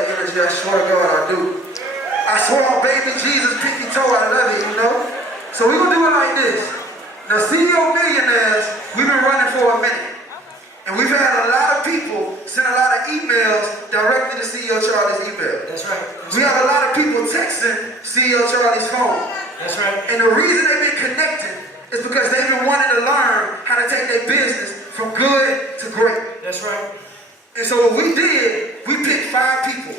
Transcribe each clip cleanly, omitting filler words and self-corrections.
that energy, I swear to God I do. I swear on baby Jesus, pinky toe, I love it, you know? So we're gonna do it like this. Now CEO Millionaires, we've been running for a minute. And we've had a lot of people send a lot of emails directly to CEO Charlie's email. That's right. We have a lot of people texting CEO Charlie's phone. That's right. And the reason they've been connected is because they've been wanting to learn how to take their business from good to great. That's right. And so what we did, we picked 5 people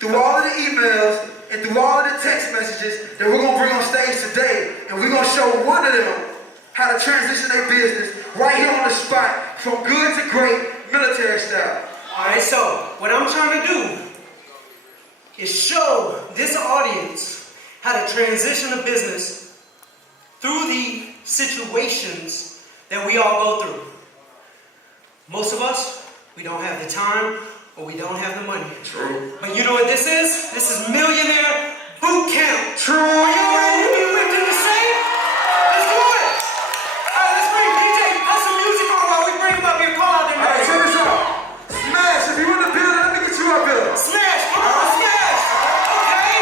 through all of the emails and through all of the text messages that we're going to bring on stage today. And we're going to show one of them how to transition their business right here on the spot from good to great, military style. All right, so what I'm trying to do is show this audience how to transition a business through the situations that we all go through. Most of us, we don't have the time or we don't have the money. True. But you know what this is? This is Millionaire Boot Camp. True. Are you ready to be whipped in the safe? Let's do it. All right, let's bring DJ, put some music on while we bring him up here. Call out there. All right, check this out. Smash, if you in the building, let me get you up here. Smash, come on, smash. Okay.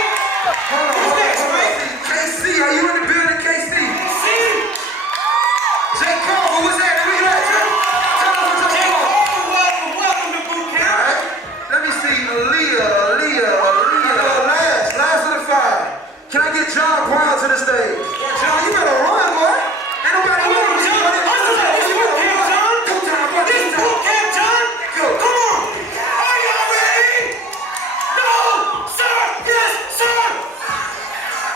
Hold on, Who's next, man? KC, are you in the building, KC? See? Jay Carver, what's that? Let me hear that, Jay. Tell us what you're doing. Welcome to boot camp. All right. Let me see. Aaliyah. Last of the 5. Can I get John Brown to the stage? John, you better run, boy. Ain't nobody want you. This boot camp, John. This boot camp, John. Go. Come on. Are y'all ready? No, sir. Yes, sir.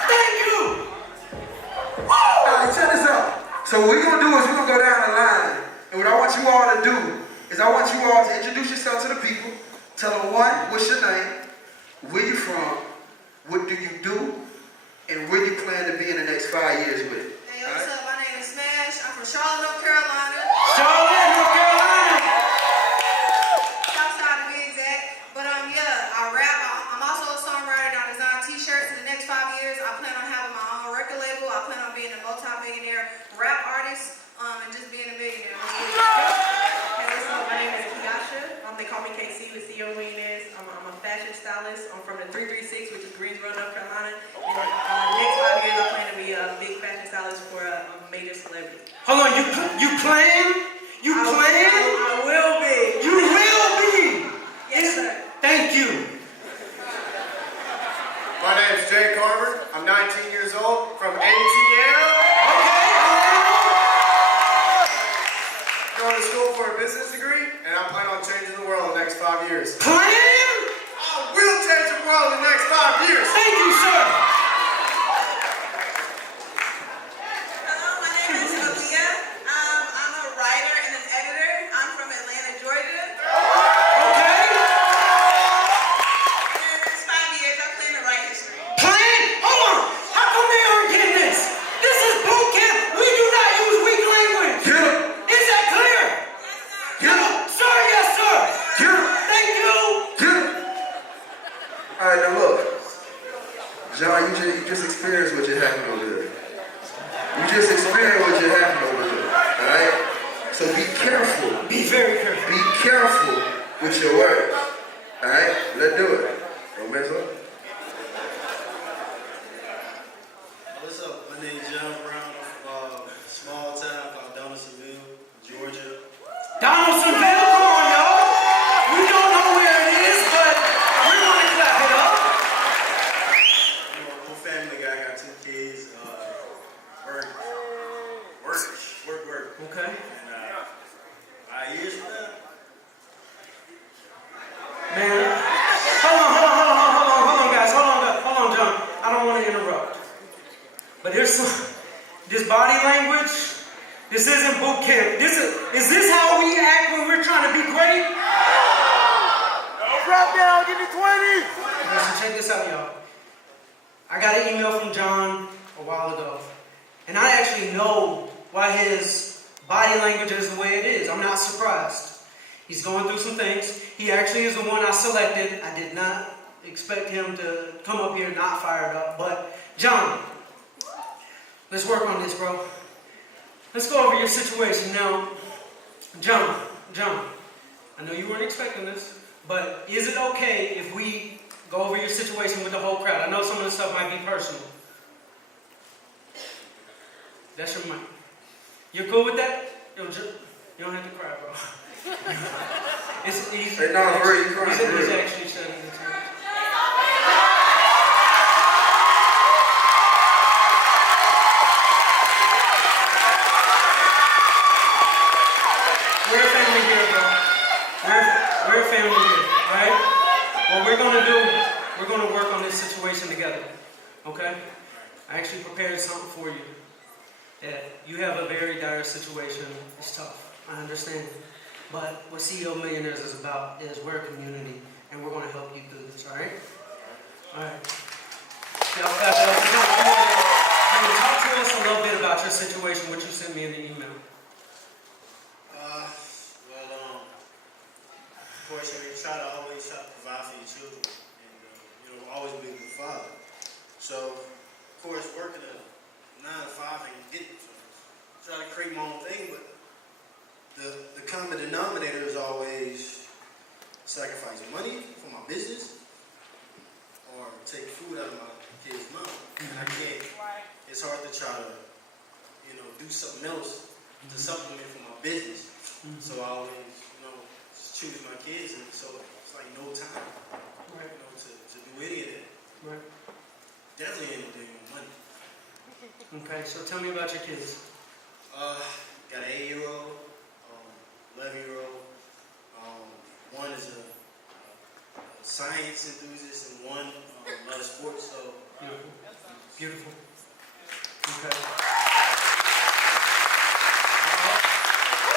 Thank you. All right, check this out. So what we're going to do is we're going to go down the line. And what I want you all to do is I want you all to introduce yourself to the people. Tell them, one, what's your name? Where you from? What do you do? And where you plan to be in the next 5 years with? Hey, what's up? My name is Smash. I'm from Charlotte, North Carolina. Charlotte, North Carolina. Southside to be exact. But yeah, I rap. I'm also a songwriter. I design t-shirts in the next 5 years. I plan on having my own record label. I plan on being a multi-millionaire rap artist and just being a millionaire. Hey, what's up? My name is Kiasha. They call me KC with CEO Millionaires. I'm a fashion stylist. I'm from the 336, which is Greensboro, North Carolina. And next 5 years, I plan to be a big fashion stylist for a major celebrity. Hold on, you plan? You plan? I will be. You will be. Yes, sir. Thank you. My name's Jay Carver. I'm 19 years old from ATL. Okay. Going to school for a business degree, and I plan on changing the world in the next 5 years. Plan? I will change the world in the next 5 years. Thank you, sir. Hello, my name is Aaliyah. I'm a writer and an editor. I'm from Atlanta, Georgia. Okay. In the next 5 years, I plan to write history. Plan? Hold on. How come they aren't getting this? This is boot camp. We do not use weak language. Get him. Is that clear? Get him. Sir, yes, sir. Get him. Thank you. Get him. All right, now look. John, you just experienced what just happened over there. You just experienced what just happened over there. All right? So be careful. Be very careful. Be careful with your words. All right? Let's do it. Don't mess up. What's up? My name's John Brown. I'm from a small town called Donaldsonville, Georgia. Donaldsonville, come on, y'all. We don't know where it is, but we're going to clap it up. I'm a whole family guy. I got 2 kids. Work. Okay. And 5 years from now, Man, hold on, guys. Hold on, John. I don't want to interrupt. But here's this body language. This isn't boot camp. Is this how we act when we're trying to be great? Drop down, give me 20. Listen, check this out, y'all. I got an email from John a while ago. And I actually know why his body language is the way it is. I'm not surprised. He's going through some things. He actually is the one I selected. I did not expect him to come up here not fired up. But, John, let's work on this, bro. Let's go over your situation. Now, John, I know you weren't expecting this, But is it okay if we go over your situation with the whole crowd? I know some of the stuff might be personal. That's your mic. You're cool with that? You don't have to cry, bro. It's easy. Hey, no, it's real. You crying, for He's real. actually shedding the tears. We're a family here, bro. We're a family here, right? What we're going to do, we're going to work on this situation together, okay? I actually prepared something for you. That you have a very dire situation. It's tough. I understand. But what CEO Millionaires is about is we're a community, and we're going to help you through this, all right? All right. Now, talk to us a little bit about your situation, what you sent me in the email. Of course, you try to provide for your children, and always be a good father. So, of course, working a 9 to 5 and getting try to create my own thing, but the common denominator is always sacrificing money for my business or take food out of my kid's mouth. I can't. It's hard to try to, do something else to supplement for my business. So I always, just choose my kids, and so it's like no time, Right. to do any of that. Right. Definitely ain't no damn money. Okay, so tell me about your kids. Got an 8-year-old, 11-year-old. One is a science enthusiast, and one loves sports. So Beautiful. Beautiful. Okay.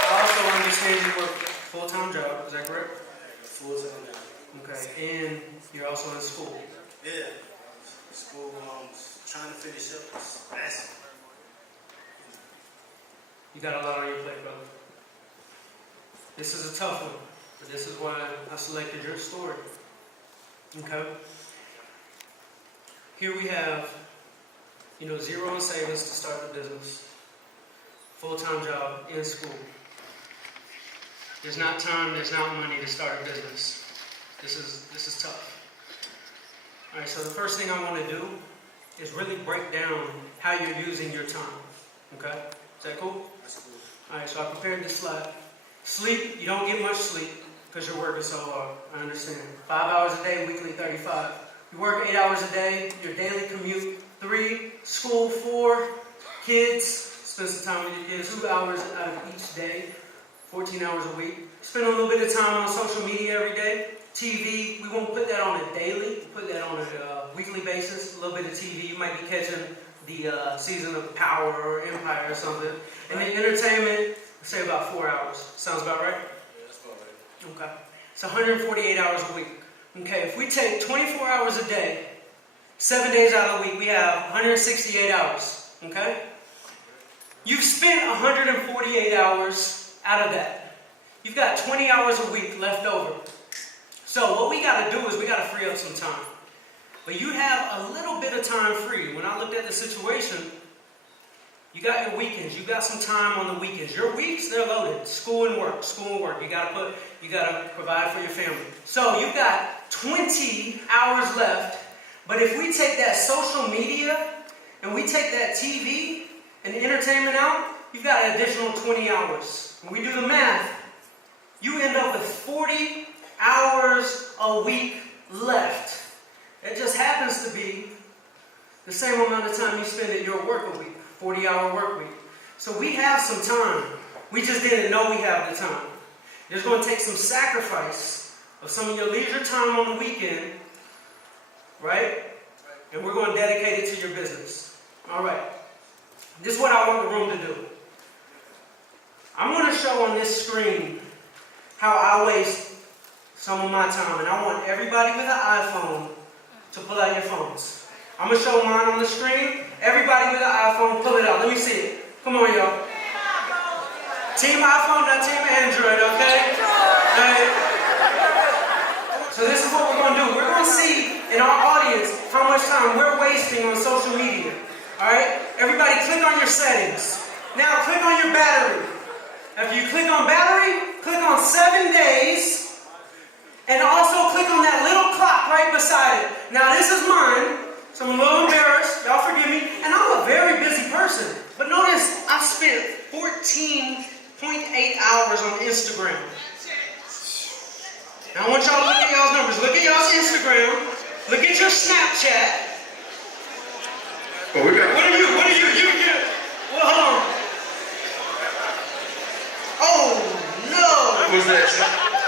I also understand you work a full-time job, is that correct? full-time now. Okay, and you're also in school. Yeah, school. Trying to finish up. That's You got a lot on your plate, brother. This is a tough one, but this is why I selected your story. Okay? Here we have, zero in savings to start the business. Full-time job, in school. There's not time, there's not money to start a business. This is tough. Alright, so the first thing I want to do is really break down how you're using your time. Okay? Is that cool? cool. Alright, so I prepared this slide. Sleep, you don't get much sleep because you're working so hard. I understand. 5 hours a day, weekly 35. You work 8 hours a day, your daily commute 3, school 4, kids, spend some time with your kids, 2 hours out of each day, 14 hours a week. Spend a little bit of time on social media every day. TV, we won't put that on a daily, we'll put that on a weekly basis. A little bit of TV, you might be catching the season of Power or Empire or something. And then entertainment, say about 4 hours. Sounds about right? Yeah, that's about right. Okay. It's 148 hours a week. Okay, if we take 24 hours a day, 7 days out of the week, we have 168 hours. Okay? You've spent 148 hours out of that. You've got 20 hours a week left over. So what we got to do is we got to free up some time. But you have a little bit of time free. When I looked at the situation, you got your weekends. You got some time on the weekends. Your weeks, they're loaded. School and work. School and work. You got to provide for your family. So you've got 20 hours left. But if we take that social media and we take that TV and entertainment out, you've got an additional 20 hours. When we do the math, you end up with 40 hours a week left. It just happens to be the same amount of time you spend at your work a week, 40-hour work week. So we have some time. We just didn't know we have the time. There's going to take some sacrifice of some of your leisure time on the weekend, right? And we're going to dedicate it to your business. All right. This is what I want the room to do. I'm going to show on this screen how I waste some of my time. And I want everybody with an iPhone to pull out your phones. I'm going to show mine on the screen. Everybody with an iPhone, pull it out. Let me see it. Come on, y'all. Team iPhone, not Team Android, okay? Right. So this is what we're going to do. We're going to see in our audience how much time we're wasting on social media. All right? Everybody click on your settings. Now click on your battery. After you click on battery, click on 7 days And also click on that little clock right beside it. Now this is mine, so I'm a little embarrassed. Y'all forgive me. And I'm a very busy person. But notice I've spent 14.8 hours on Instagram. Now I want y'all to look at y'all's numbers. Look at y'all's Instagram. Look at your Snapchat. Well, we got. What are you? Well, hold on. Oh no! What's that?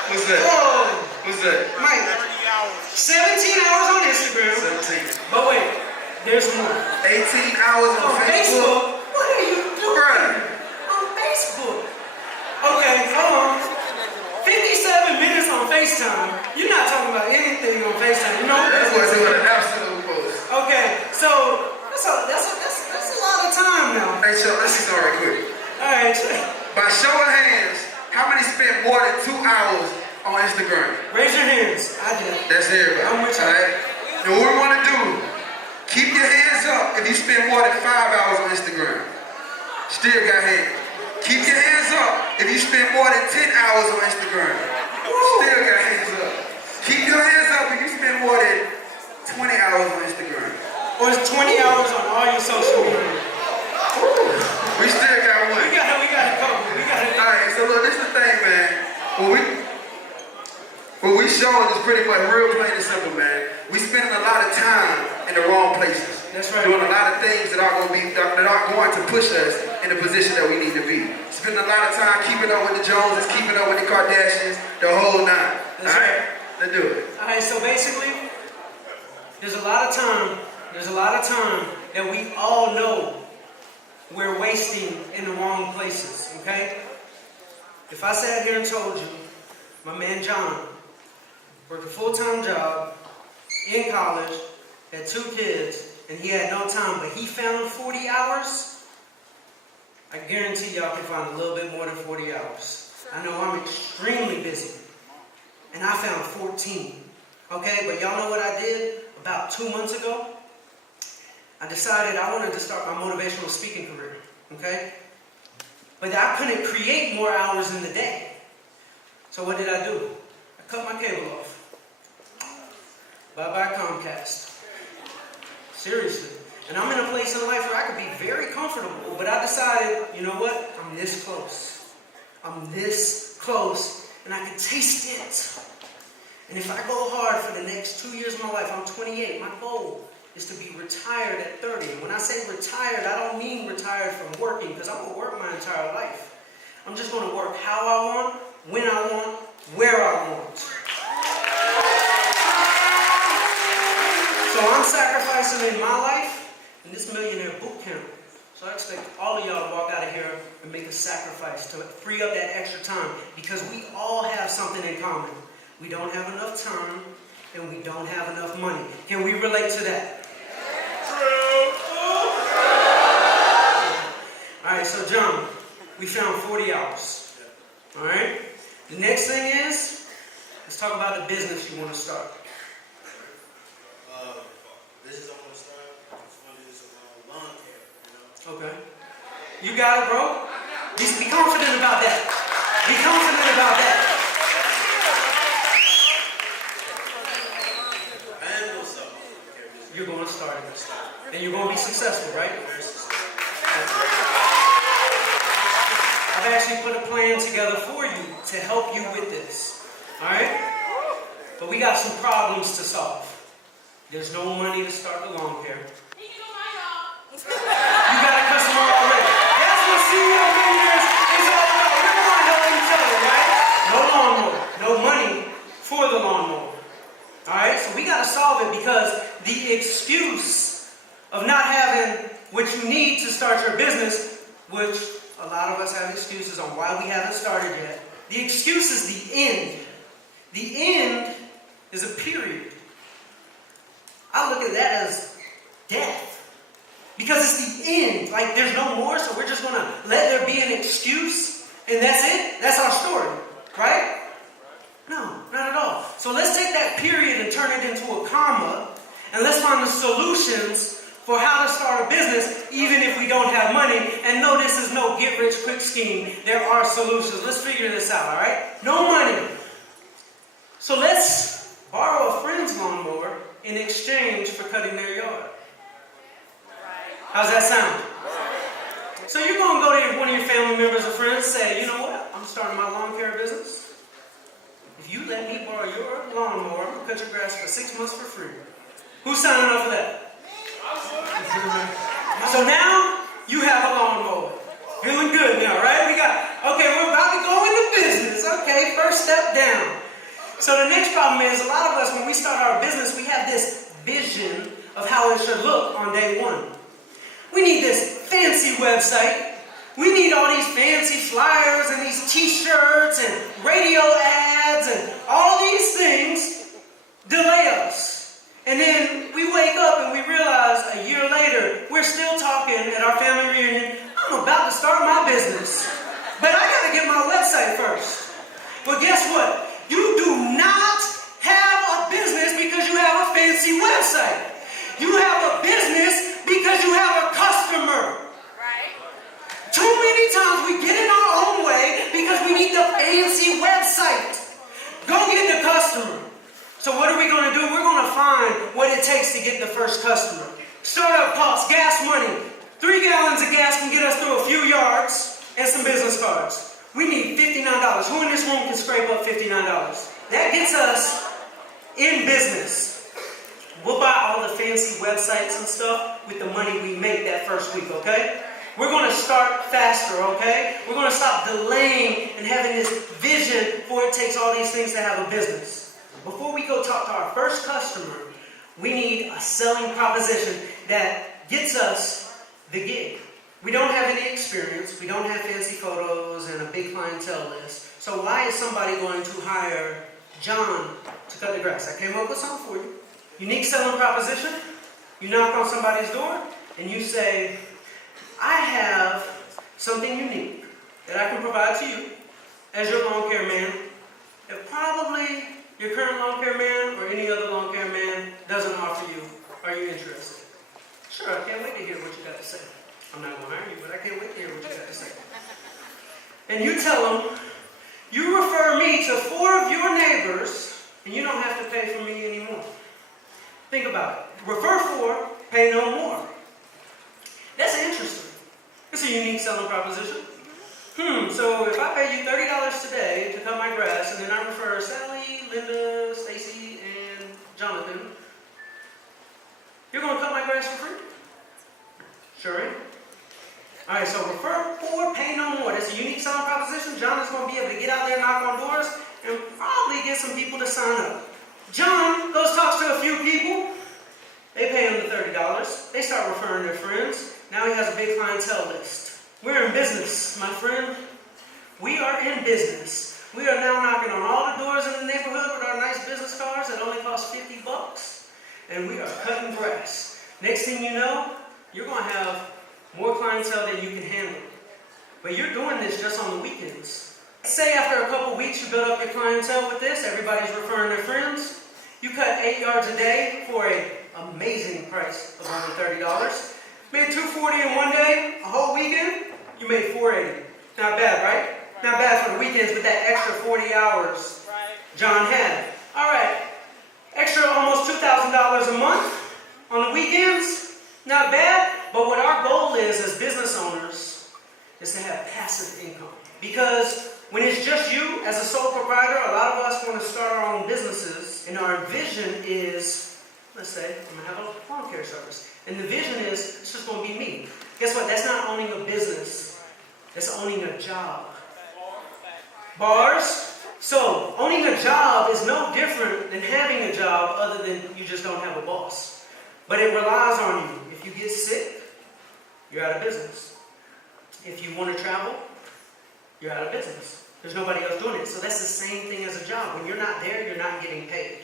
What's that? Oh, What's that? Mike. 17 hours on Instagram. 17. But wait, there's more. 18 hours on Facebook. What are you doing? Bruh. On Facebook. Okay, hold on. 57 minutes on FaceTime. You're not talking about anything on FaceTime. You know That's what's doing an absolute post. Okay, so that's a lot of time now. Hey, Chuck, let's see something right quick. Alright. By show of hands, how many spent more than 2 hours on Instagram? Raise your hands. I did. That's everybody. I'm with you. Alright? Now what we want to do, keep your hands up if you spend more than 5 hours on Instagram. Still got hands. Keep your hands up if you spend more than 10 hours on Instagram. Still got hands up. Keep your hands up if you spend more than 20 hours on Instagram. Or it's 20 hours on all your social media. We still got one. We got it covered. Alright, so look, this is the thing, man. What we showing is pretty much real plain and simple, man. We spending a lot of time in the wrong places. That's right. Doing a lot of things that aren't going to push us in the position that we need to be. Spending a lot of time keeping up with the Joneses, keeping up with the Kardashians, the whole nine. That's Alright? Let's do it. Alright, so basically, there's a lot of time that we all know we're wasting in the wrong places, okay? If I sat here and told you, my man John worked a full-time job in college, had 2 kids, and he had no time, but he found 40 hours, I guarantee y'all can find a little bit more than 40 hours. I know I'm extremely busy, and I found 14, okay? But y'all know what I did about 2 months ago? I decided I wanted to start my motivational speaking career, okay? But I couldn't create more hours in the day. So what did I do? I cut my cable off. Bye-bye Comcast. Seriously. And I'm in a place in life where I could be very comfortable, but I decided, you know what? I'm this close. I'm this close, and I can taste it. And if I go hard for the next 2 years of my life, I'm 28, my goal is to be retired at 30. And when I say retired, I don't mean retired from working, because I'm going to work my entire life. I'm just going to work how I want, when I want, where I want. So I'm sacrificing in my life in this Millionaire Boot Camp. So I expect all of y'all to walk out of here and make a sacrifice to free up that extra time, because we all have something in common. We don't have enough time, and we don't have enough money. Can we relate to that? Alright, so John, we found 40 hours. Alright? The next thing is, let's talk about the business you want to start. Business I want to start, I just want to do some lawn care, you know? Okay. You got it, bro? Be confident about that. Be confident about that. I am going to start my lawn care business. You're going to start it. And you're going to be successful, right? Very successful. I've actually put a plan together for you to help you with this. Alright? But we got some problems to solve. There's no money to start the lawn care. You got a customer already. That's what CEO Millionaires is all about. We're going to help each other, right? No lawnmower. No money for the lawnmower. Alright? So we got to solve it, because the excuse of not having what you need to start your business, which a lot of us have excuses on why we haven't started yet. The excuse is the end. The end is a period. I look at that as death. Because it's the end. Like, there's no more, so we're just going to let there be an excuse, and that's it? That's our story, right? No, not at all. So let's take that period and turn it into a comma, and let's find the solutions for how to start a business, even if we don't have money. And no, this is no get-rich-quick scheme. There are solutions. Let's figure this out, all right? No money. So let's borrow a friend's lawnmower in exchange for cutting their yard. How's that sound? So you're going to go to one of your family members or friends and say, you know what? I'm starting my lawn care business. If you let me borrow your lawnmower, I'm going to cut your grass for 6 months for free. Who's signing up for that? So now you have a lawnmower. Feeling good now, right? Okay, we're about to go into business. Okay, first step down. So the next problem is, a lot of us, when we start our business, we have this vision of how it should look on day one. We need this fancy website. We need all these fancy flyers and these t-shirts and radio ads and all these things delay us. And then we wake up and we realize a year later, we're still talking at our family reunion, I'm about to start my business, but I got to get my website first. Well, guess what? You do not have a business because you have a fancy website. You have a business because you have a customer. Right. Too many times we get in our own way because we need the fancy website. Go get the customer. So what are we going to do? We're going to find what it takes to get the first customer. Startup costs, gas money. 3 gallons of gas can get us through a few yards and some business cards. We need $59. Who in this room can scrape up $59? That gets us in business. We'll buy all the fancy websites and stuff with the money we make that first week, okay? We're going to start faster, okay? We're going to stop delaying and having this vision for it takes all these things to have a business. Before we go talk to our first customer, we need a selling proposition that gets us the gig. We don't have any experience. We don't have fancy photos and a big clientele list. So why is somebody going to hire John to cut the grass? I came up with something for you. Unique selling proposition. You knock on somebody's door and you say, I have something unique that I can provide to you as your lawn care man that probably your current lawn care man or any other lawn care man doesn't offer you. Are you interested? Sure, I can't wait to hear what you got to say. I'm not going to hire you, but I can't wait to hear what you got to say. And you tell them, you refer me to 4 of your neighbors, and you don't have to pay for me anymore. Think about it. Refer 4, pay no more. That's interesting. It's a unique selling proposition. So if I pay you $30 today to cut my grass, and then I refer Sally, Linda, Stacy, and Jonathan, you're going to cut my grass for free? Sure ain't. Alright, so refer 4, pay no more. That's a unique selling proposition. John is going to be able to get out there, knock on doors, and probably get some people to sign up. John goes talks to a few people. They pay him the $30. They start referring their friends. Now he has a big clientele list. We're in business, my friend. We are in business. We are now knocking on all the doors in the neighborhood with our nice business cards that only cost $50. And we are cutting grass. Next thing you know, you're going to have more clientele than you can handle. But you're doing this just on the weekends. Say after a couple weeks you build up your clientele with this, everybody's referring their friends. You cut 8 yards a day for an amazing price of only $30. Made $240 in one day, a whole weekend, you made $480. Not bad, right? Not bad for the weekends with that extra 40 hours John had. Alright, extra almost $2,000 a month on the weekends. Not bad, but what our goal is as business owners is to have passive income. Because when it's just you as a sole proprietor, a lot of us want to start our own businesses, and our vision is, let's say, I'm going to have a lawn care service. And the vision is, it's just going to be me. Guess what? That's not owning a business. That's owning a job. Bars? So, owning a job is no different than having a job other than you just don't have a boss. But it relies on you. If you get sick, you're out of business. If you want to travel, you're out of business. There's nobody else doing it. So that's the same thing as a job. When you're not there, you're not getting paid.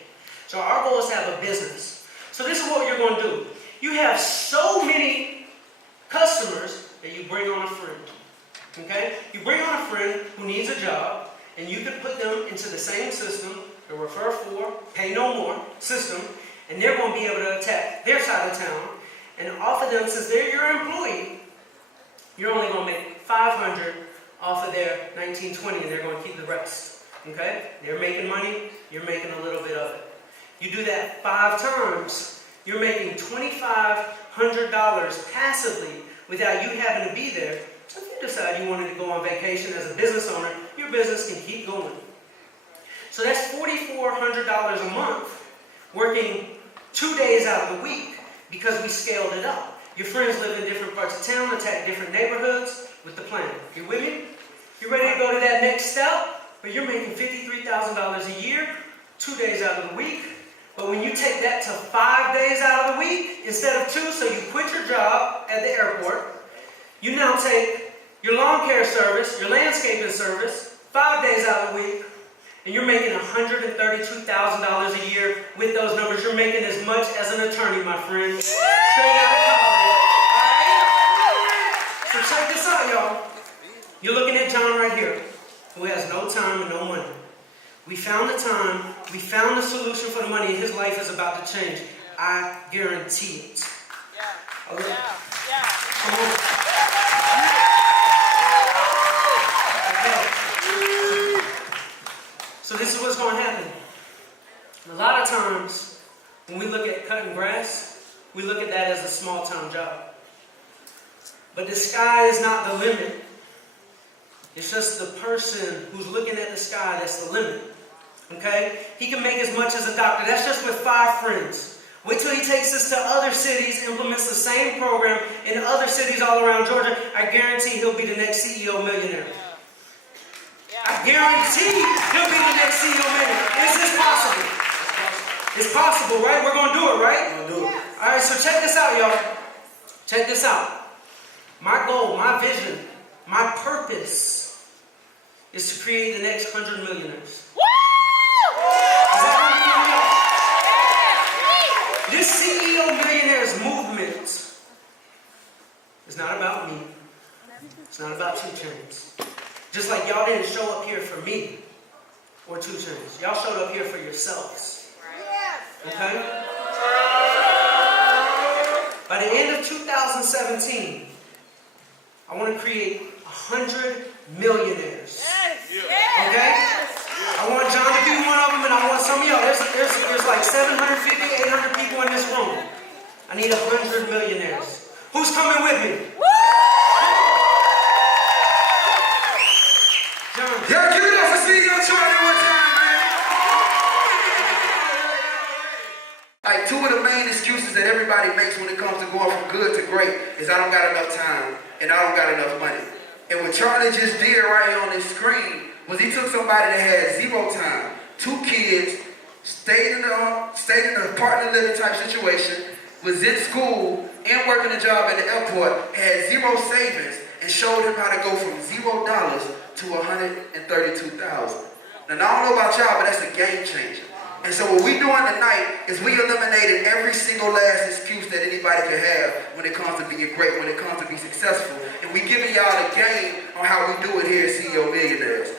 So our goal is to have a business. So this is what you're going to do. You have so many customers that you bring on a friend. Okay? You bring on a friend who needs a job, and you can put them into the same system, the refer 4, pay no more system, and they're going to be able to attack their side of town and offer them, since they're your employee, you're only going to make $500 off of their $19.20, and they're going to keep the rest. Okay? They're making money, you're making a little bit of it. You do that 5 times, you're making $2,500 passively without you having to be there. So if you decide you wanted to go on vacation as a business owner, your business can keep going. So that's $4,400 a month, working 2 days out of the week because we scaled it up. Your friends live in different parts of town, attack different neighborhoods with the plan. You with me? You ready to go to that next step? Where you're making $53,000 a year, 2 days out of the week. But when you take that to 5 days out of the week instead of 2, so you quit your job at the airport, you now take your lawn care service, your landscaping service, 5 days out of the week, and you're making $132,000 a year with those numbers. You're making as much as an attorney, my friend. Straight out of college. So check this out, y'all. You're looking at John right here, who has no time and no money. We found the time, we found the solution for the money, and his life is about to change. I guarantee it. Come on. So this is what's going to happen. A lot of times, when we look at cutting grass, we look at that as a small-time job. But the sky is not the limit. It's just the person who's looking at the sky that's the limit. Okay? He can make as much as a doctor. That's just with 5 friends. Wait till he takes us to other cities, implements the same program in other cities all around Georgia. I guarantee he'll be the next CEO millionaire. I guarantee he'll be the next CEO millionaire. Is this possible? It's possible, right? We're going to do it, right? We're going to do it. All right, so check this out, y'all. Check this out. My goal, my vision, my purpose is to create the next 100 millionaires. Woo! Is that right? This CEO Millionaires movement is not about me. It's not about 2 Chainz. Just like y'all didn't show up here for me or 2 Chainz. Y'all showed up here for yourselves. Okay? By the end of 2017, I want to create 100 millionaires. Okay? I want John to be one of them, and I want some of y'all. There's like 750, 800 people in this room. I need 100 millionaires. Who's coming with me? John. Y'all give it up for CEO Charlie one time, man. Like 2 of the main excuses that everybody makes when it comes to going from good to great is I don't got enough time and I don't got enough money. And what Charlie just did right here on this screen was he took somebody that had 0 time, 2 kids, stayed in a partner living type situation, was in school and working a job at the airport, had 0 savings, and showed him how to go from $0 to $132,000. Now I don't know about y'all, but that's a game changer. And so what we doing tonight is we eliminated every single last excuse that anybody can have when it comes to being great, when it comes to be successful. And we giving y'all a game on how we do it here at CEO Millionaires.